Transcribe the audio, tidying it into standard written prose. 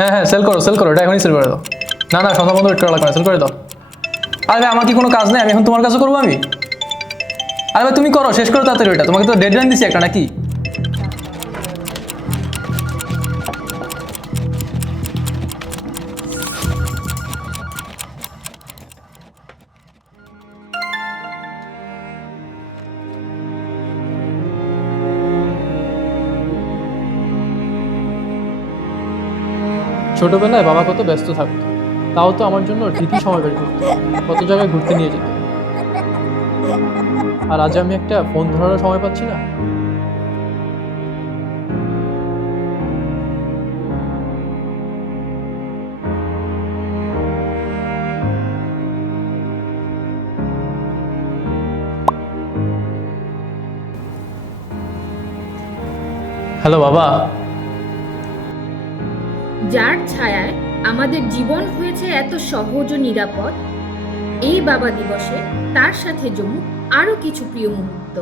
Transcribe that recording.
হ্যাঁ হ্যাঁ, সেল করো, এটা এখনই সেল করে দাও। না না, সন্ধ্যা বন্ধ ওয়েট করা লাগবে না, সেল করে দাও। আরে ভাই, আমার কি কোনো কাজ নেই? আমি এখন তোমার কাছে করবো আমি? আরে ভাই তুমি করো, শেষ করো তাড়াতাড়ি ওটা, তোমাকে তো ডেডলাইন দিছি একটা নাকি। ছোটবেলায় বাবা কত ব্যস্ত থাকতো, তাও তো আমার জন্য ঠিকই সময় বের করতো, কত জায়গায় ঘুরতে নিয়ে যেত। আর আজ আমি একটা ফোন ধরারও সময় পাচ্ছি না। হ্যালো বাবা। যার ছায়ায় আমাদের জীবন হয়েছে এত সহজ ও নিরাপদ, এই বাবা দিবসে তার সাথে জমুক আরো কিছু প্রিয় মুহূর্ত।